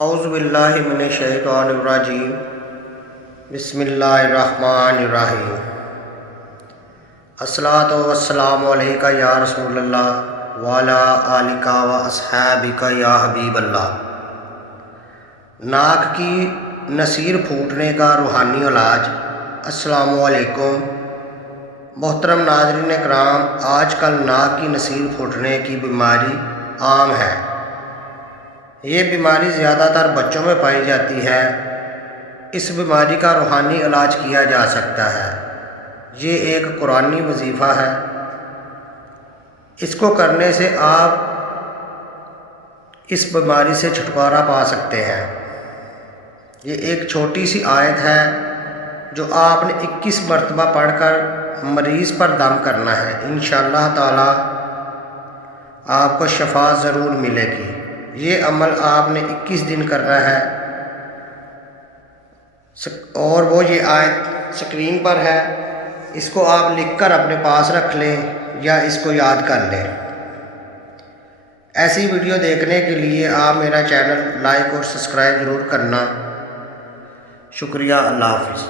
اعوذ باللہ من الشیطان الرجیم بسم اللہ الرحمن الرحیم الصلاۃ والسلام علیکہ یا رسول اللہ وعلی آلکہ و اصحابکہ یا حبیب اللہ۔ ناک کی نصیر پھوٹنے کا روحانی علاج۔ السلام علیکم محترم ناظرین کرام، آج کل ناک کی نصیر پھوٹنے کی بیماری عام ہے۔ یہ بیماری زیادہ تر بچوں میں پائی جاتی ہے۔ اس بیماری کا روحانی علاج کیا جا سکتا ہے۔ یہ ایک قرآنی وظیفہ ہے۔ اس کو کرنے سے آپ اس بیماری سے چھٹکارا پا سکتے ہیں۔ یہ ایک چھوٹی سی آیت ہے جو آپ نے 21 مرتبہ پڑھ کر مریض پر دم کرنا ہے۔ انشاءاللہ تعالی آپ کو شفا ضرور ملے گی۔ یہ عمل آپ نے 21 دن کرنا ہے، اور وہ یہ آیت سکرین پر ہے۔ اس کو آپ لکھ کر اپنے پاس رکھ لیں یا اس کو یاد کر لیں۔ ایسی ویڈیو دیکھنے کے لیے آپ میرا چینل لائک اور سبسکرائب ضرور کرنا۔ شکریہ، اللہ حافظ۔